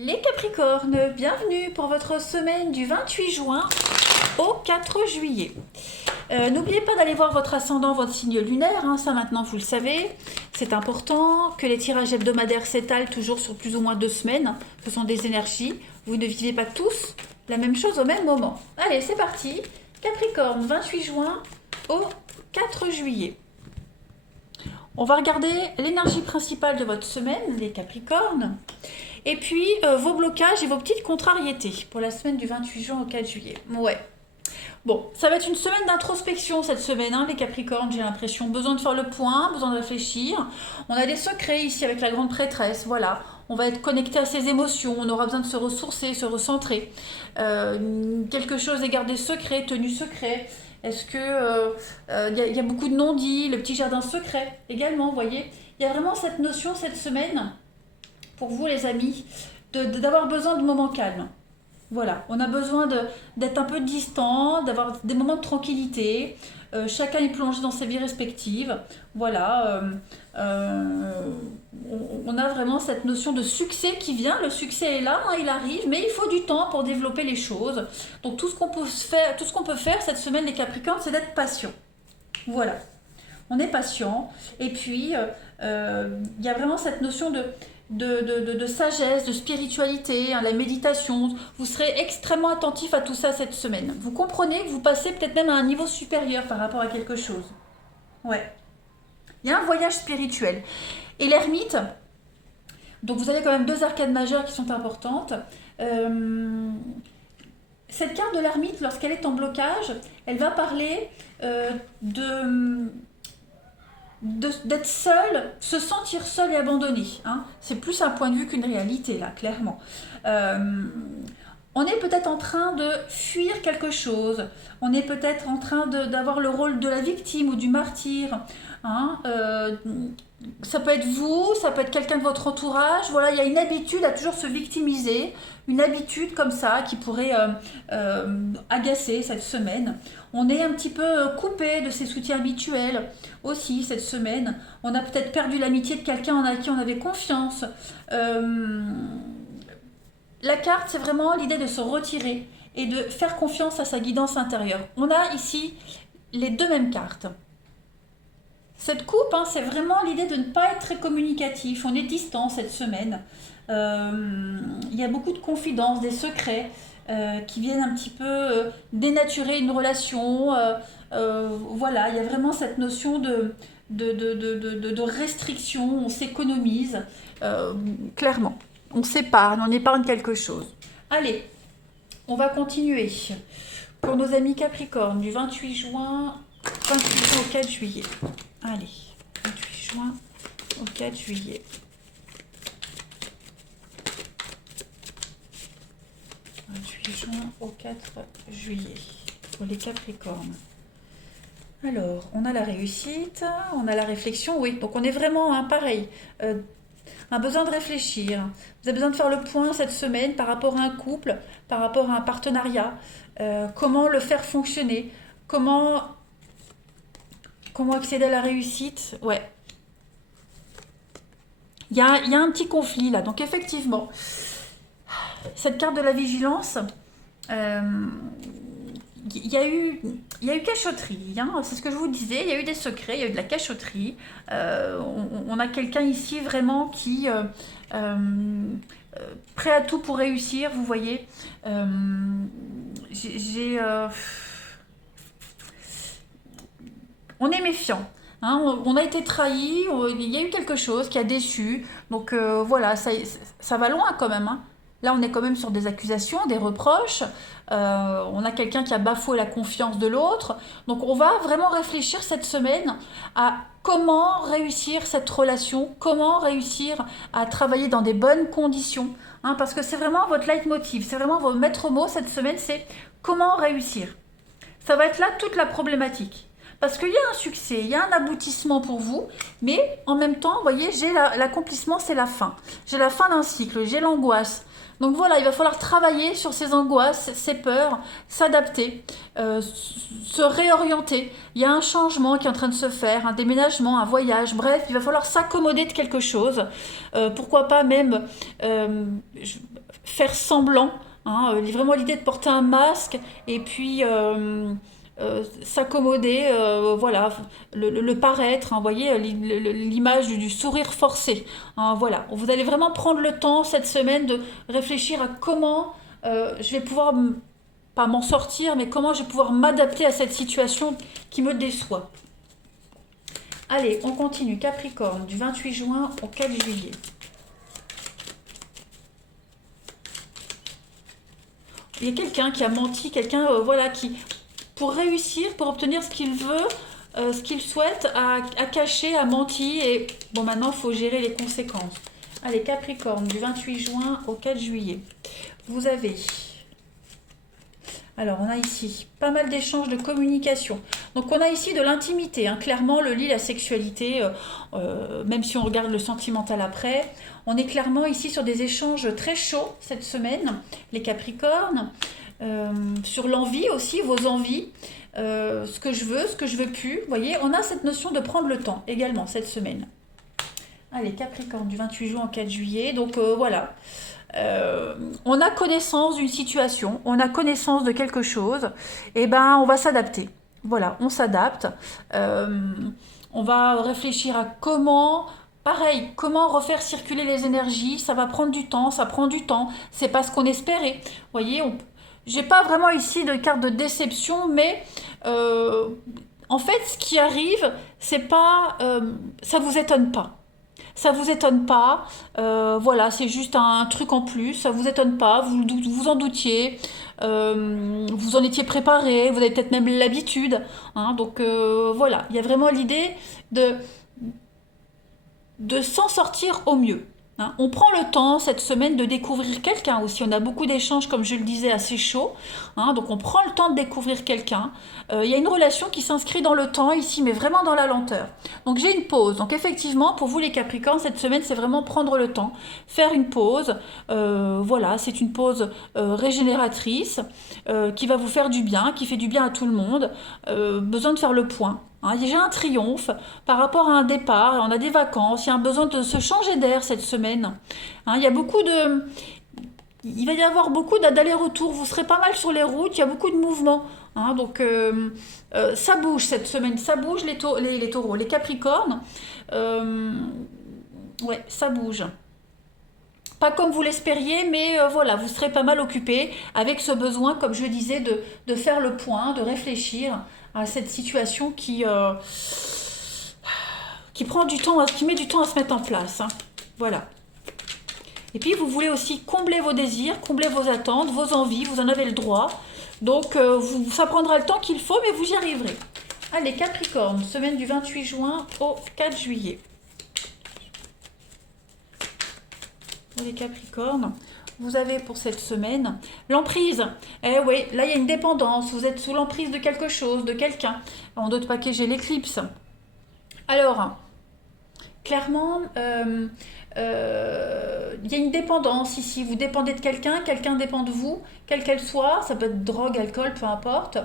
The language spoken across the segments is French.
Les Capricornes, bienvenue pour votre semaine du 28 juin au 4 juillet. N'oubliez pas d'aller voir votre ascendant, votre signe lunaire, ça maintenant vous le savez. C'est important que les tirages hebdomadaires s'étalent toujours sur plus ou moins 2 semaines. Ce sont des énergies, vous ne vivez pas tous la même chose au même moment. Allez, c'est parti. Capricorne, 28 juin au 4 juillet. On va regarder l'énergie principale de votre semaine, les Capricornes. Et puis, vos blocages et vos petites contrariétés pour la semaine du 28 juin au 4 juillet. Ouais. Bon, ça va être une semaine d'introspection cette semaine, les Capricornes, j'ai l'impression. Besoin de faire le point, besoin de réfléchir. On a des secrets ici avec la grande prêtresse, voilà. On va être connecté à ses émotions, on aura besoin de se ressourcer, se recentrer. Quelque chose est gardé secret, tenu secret. Est-ce que y a beaucoup de non-dits, le petit jardin secret également, vous voyez. Il y a vraiment cette notion cette semaine, pour vous les amis, d'avoir besoin de moments calmes. Voilà, on a besoin d'être un peu distant, d'avoir des moments de tranquillité. Chacun est plongé dans ses vies respectives. Voilà, on a vraiment cette notion de succès qui vient. Le succès est là, il arrive, mais il faut du temps pour développer les choses. Donc tout ce qu'on peut faire cette semaine, les Capricornes, c'est d'être patient. Voilà, on est patient. Et puis, il y a vraiment cette notion de sagesse, de spiritualité, la méditation. Vous serez extrêmement attentif à tout ça cette semaine. Vous comprenez que vous passez peut-être même à un niveau supérieur par rapport à quelque chose. Ouais. Il y a un voyage spirituel. Et l'ermite, donc vous avez quand même 2 arcades majeures qui sont importantes. Cette carte de l'ermite, lorsqu'elle est en blocage, elle va parler d'être seul, se sentir seul et abandonné. C'est plus un point de vue qu'une réalité, là, clairement. On est peut-être en train de fuir quelque chose. On est peut-être en train d'avoir le rôle de la victime ou du martyr. Ça peut être vous, ça peut être quelqu'un de votre entourage. Voilà, il y a une habitude à toujours se victimiser. Une habitude comme ça qui pourrait agacer cette semaine. On est un petit peu coupé de ses soutiens habituels aussi cette semaine. On a peut-être perdu l'amitié de quelqu'un en qui on avait confiance. La carte, c'est vraiment l'idée de se retirer et de faire confiance à sa guidance intérieure. On a ici les 2 mêmes cartes. Cette coupe, c'est vraiment l'idée de ne pas être très communicatif. On est distant cette semaine. Il y a beaucoup de confidences, des secrets qui viennent un petit peu dénaturer une relation. Voilà, il y a vraiment cette notion de restriction. On s'économise, clairement. On s'épargne, on épargne quelque chose. Allez, on va continuer. Pour nos amis Capricorne, du 28 juin au 4 juillet. Allez, 28 juin au 4 juillet. Juin au 4 juillet pour les Capricornes. Alors, on a la réussite, on a la réflexion, oui. Donc on est vraiment pareil. Un besoin de réfléchir. Vous avez besoin de faire le point cette semaine par rapport à un couple, par rapport à un partenariat. Comment le faire fonctionner. Comment accéder à la réussite. Ouais. Il y a un petit conflit là. Donc effectivement, cette carte de la vigilance, il y a eu cachotterie, c'est ce que je vous disais, il y a eu des secrets, il y a eu de la cachotterie. On a quelqu'un ici vraiment qui prêt à tout pour réussir, vous voyez. On est méfiant. On a été trahi, il y a eu quelque chose qui a déçu. Donc voilà, ça va loin quand même. Là, on est quand même sur des accusations, des reproches. On a quelqu'un qui a bafoué la confiance de l'autre. Donc, on va vraiment réfléchir cette semaine à comment réussir cette relation, comment réussir à travailler dans des bonnes conditions. Parce que c'est vraiment votre leitmotiv, c'est vraiment votre maître mot cette semaine, c'est comment réussir. Ça va être là toute la problématique. Parce qu'il y a un succès, il y a un aboutissement pour vous, mais en même temps, vous voyez, j'ai l'accomplissement, c'est la fin. J'ai la fin d'un cycle, j'ai l'angoisse. Donc voilà, il va falloir travailler sur ces angoisses, ces peurs, s'adapter, se réorienter. Il y a un changement qui est en train de se faire, un déménagement, un voyage, bref, il va falloir s'accommoder de quelque chose. Pourquoi pas même faire semblant, hein, vraiment l'idée de porter un masque et puis s'accommoder, voilà, le paraître, hein, vous voyez l'image du sourire forcé, hein, voilà. Vous allez vraiment prendre le temps cette semaine de réfléchir à comment je vais pouvoir, pas m'en sortir, mais comment je vais pouvoir m'adapter à cette situation qui me déçoit. Allez, on continue. Capricorne, du 28 juin au 4 juillet. Il y a quelqu'un qui a menti, quelqu'un voilà, qui, pour réussir, pour obtenir ce qu'il veut, ce qu'il souhaite, a caché, a menti. Et bon, maintenant, il faut gérer les conséquences. Allez, Capricorne, du 28 juin au 4 juillet. Vous avez... Alors, on a ici pas mal d'échanges de communication. Donc, on a ici de l'intimité. Hein. Clairement, le lit, la sexualité, même si on regarde le sentimental après, on est clairement ici sur des échanges très chauds cette semaine, les Capricornes. Sur l'envie aussi, vos envies, ce que je veux plus. Vous voyez, on a cette notion de prendre le temps également cette semaine. Allez, Capricorne, du 28 juin au 4 juillet. Donc, voilà. On a connaissance d'une situation, on a connaissance de quelque chose, et ben on va s'adapter. Voilà, on s'adapte. On va réfléchir à comment, pareil, comment refaire circuler les énergies. Ça va prendre du temps, ça prend du temps. C'est pas ce qu'on espérait. Vous voyez, j'ai pas vraiment ici de carte de déception, mais en fait, ce qui arrive, c'est pas, ça vous étonne pas. Ça vous étonne pas, voilà, c'est juste un truc en plus, ça vous étonne pas, vous en doutiez, vous en étiez préparé, vous avez peut-être même l'habitude, hein, donc voilà, il y a vraiment l'idée de s'en sortir au mieux. Hein. On prend le temps cette semaine de découvrir quelqu'un aussi. On a beaucoup d'échanges, comme je le disais, assez chauds. Hein, donc on prend le temps de découvrir quelqu'un. Il y a une relation qui s'inscrit dans le temps ici, mais vraiment dans la lenteur. Donc j'ai une pause. Donc effectivement, pour vous les Capricornes, cette semaine, c'est vraiment prendre le temps, faire une pause. Voilà, c'est une pause régénératrice qui va vous faire du bien, qui fait du bien à tout le monde. Besoin de faire le point. Hein, il y a déjà un triomphe par rapport à un départ, on a des vacances, il y a un besoin de se changer d'air cette semaine. Hein, il va y avoir beaucoup d'allers-retours, vous serez pas mal sur les routes, il y a beaucoup de mouvements. Hein, donc ça bouge cette semaine, ça bouge les taureaux, les capricornes. Ouais, ça bouge. Pas comme vous l'espériez, mais voilà, vous serez pas mal occupé avec ce besoin, comme je le disais, de faire le point, de réfléchir à cette situation qui prend du temps, qui met du temps à se mettre en place. Hein. Voilà. Et puis, vous voulez aussi combler vos désirs, combler vos attentes, vos envies, vous en avez le droit. Donc, ça prendra le temps qu'il faut, mais vous y arriverez. Allez, Capricorne, semaine du 28 juin au 4 juillet. Les Capricornes, vous avez pour cette semaine l'emprise. Eh oui, là il y a une dépendance, vous êtes sous l'emprise de quelque chose, de quelqu'un. En d'autres paquets, j'ai l'éclipse. Alors, clairement, il y a une dépendance ici. Vous dépendez de quelqu'un, quelqu'un dépend de vous, quelle qu'elle soit. Ça peut être drogue, alcool, peu importe.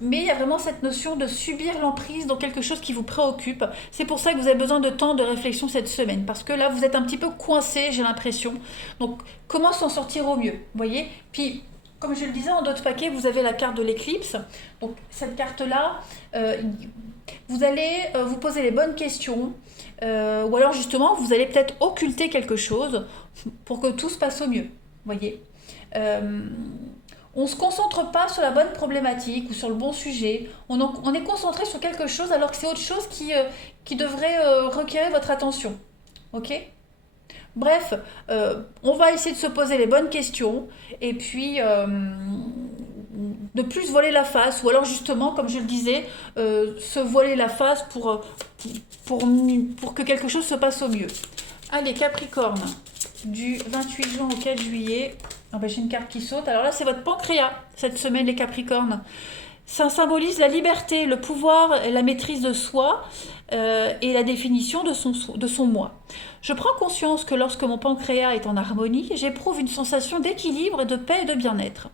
Mais il y a vraiment cette notion de subir l'emprise dans quelque chose qui vous préoccupe. C'est pour ça que vous avez besoin de temps de réflexion cette semaine, parce que là vous êtes un petit peu coincé, j'ai l'impression. Donc comment s'en sortir au mieux, vous voyez. Puis comme je le disais, en d'autres paquets vous avez la carte de l'éclipse. Donc cette carte là, vous allez vous poser les bonnes questions, ou alors justement vous allez peut-être occulter quelque chose pour que tout se passe au mieux, vous voyez. On ne se concentre pas sur la bonne problématique ou sur le bon sujet. On est concentré sur quelque chose alors que c'est autre chose qui devrait requérir votre attention. Ok ? Bref, on va essayer de se poser les bonnes questions et puis de plus se voiler la face. Ou alors justement, comme je le disais, se voiler la face pour que quelque chose se passe au mieux. Allez, Capricorne, du 28 juin au 4 juillet... Ah ben, j'ai une carte qui saute. Alors là, c'est votre pancréas, cette semaine, les Capricornes. Ça symbolise la liberté, le pouvoir, la maîtrise de soi et la définition de son moi. Je prends conscience que lorsque mon pancréas est en harmonie, j'éprouve une sensation d'équilibre, de paix et de bien-être.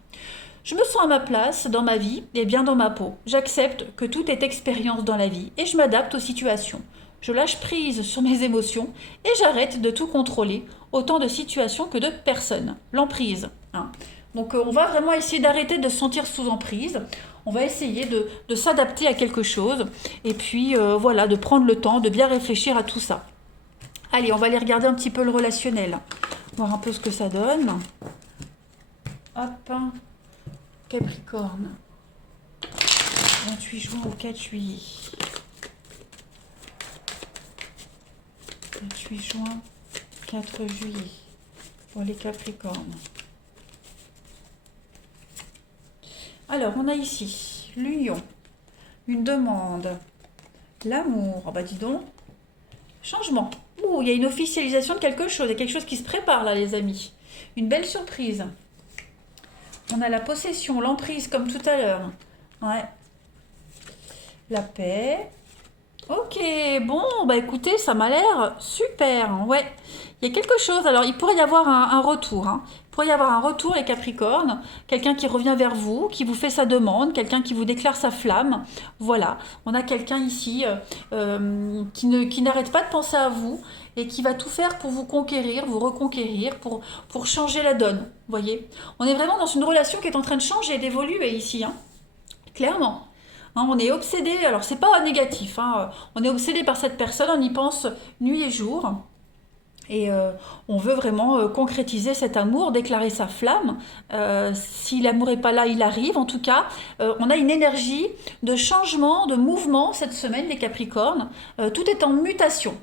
Je me sens à ma place dans ma vie et bien dans ma peau. J'accepte que tout est expérience dans la vie et je m'adapte aux situations. je lâche prise sur mes émotions et j'arrête de tout contrôler, autant de situations que de personnes. L'emprise. Hein. Donc on va vraiment essayer d'arrêter de se sentir sous emprise. On va essayer de s'adapter à quelque chose et puis voilà, de prendre le temps de bien réfléchir à tout ça. Allez, on va aller regarder un petit peu le relationnel, voir un peu ce que ça donne. Hop, Capricorne, 28 juin au 4 juillet. 28 juin, 4 juillet, pour les Capricornes. Alors, on a ici l'union, une demande, l'amour, oh bah dis donc, changement. Ouh, il y a une officialisation de quelque chose, il y a quelque chose qui se prépare là les amis. Une belle surprise. On a la possession, l'emprise comme tout à l'heure. Ouais. La paix. Ok, bon, bah écoutez, ça m'a l'air super, hein, ouais. Il y a quelque chose, alors il pourrait y avoir un retour, hein. Il pourrait y avoir un retour les Capricornes, quelqu'un qui revient vers vous, qui vous fait sa demande, quelqu'un qui vous déclare sa flamme, voilà. On a quelqu'un ici qui n'arrête pas de penser à vous et qui va tout faire pour vous conquérir, vous reconquérir, pour changer la donne, vous voyez. On est vraiment dans une relation qui est en train de changer et d'évoluer ici, hein, clairement. Hein, on est obsédé, alors c'est pas négatif, hein, on est obsédé par cette personne, on y pense nuit et jour. Et on veut vraiment concrétiser cet amour, déclarer sa flamme. Si l'amour n'est pas là, il arrive. En tout cas, on a une énergie de changement, de mouvement cette semaine, les Capricornes. Tout est en mutation.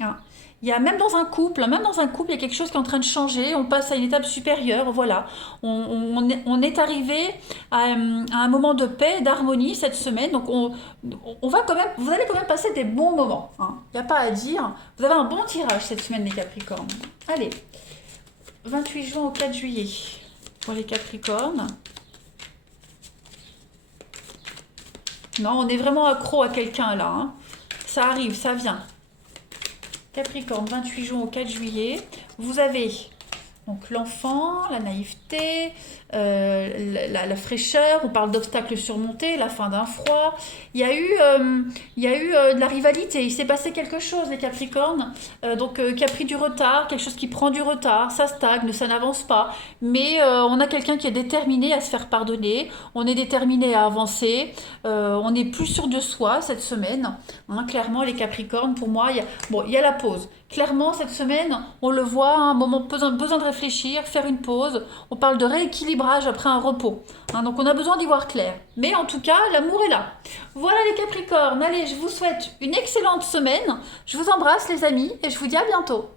Hein. Il y a même dans un couple, il y a quelque chose qui est en train de changer. On passe à une étape supérieure. Voilà, on est arrivé à un moment de paix, d'harmonie cette semaine. Donc on va quand même, vous allez quand même passer des bons moments. Hein. Il n'y a pas à dire. Vous avez un bon tirage cette semaine, les Capricornes. Allez, 28 juin au 4 juillet pour les Capricornes. Non, on est vraiment accro à quelqu'un là. Hein. Ça arrive, ça vient. Capricorne, 28 juin au 4 juillet. Vous avez donc l'enfant, la naïveté, la fraîcheur, on parle d'obstacles surmontés, la fin d'un froid. Il y a eu de la rivalité, il s'est passé quelque chose, les Capricornes, qui a pris du retard, quelque chose qui prend du retard, ça stagne, ça n'avance pas. Mais on a quelqu'un qui est déterminé à se faire pardonner, on est déterminé à avancer, on est plus sûr de soi cette semaine. Hein, clairement, les Capricornes, pour moi, il y a la pause. Clairement, cette semaine, on le voit, un moment besoin de réfléchir, faire une pause. On parle de rééquilibrage après un repos. Hein, donc, on a besoin d'y voir clair. Mais en tout cas, l'amour est là. Voilà les Capricornes. Allez, je vous souhaite une excellente semaine. Je vous embrasse les amis et je vous dis à bientôt.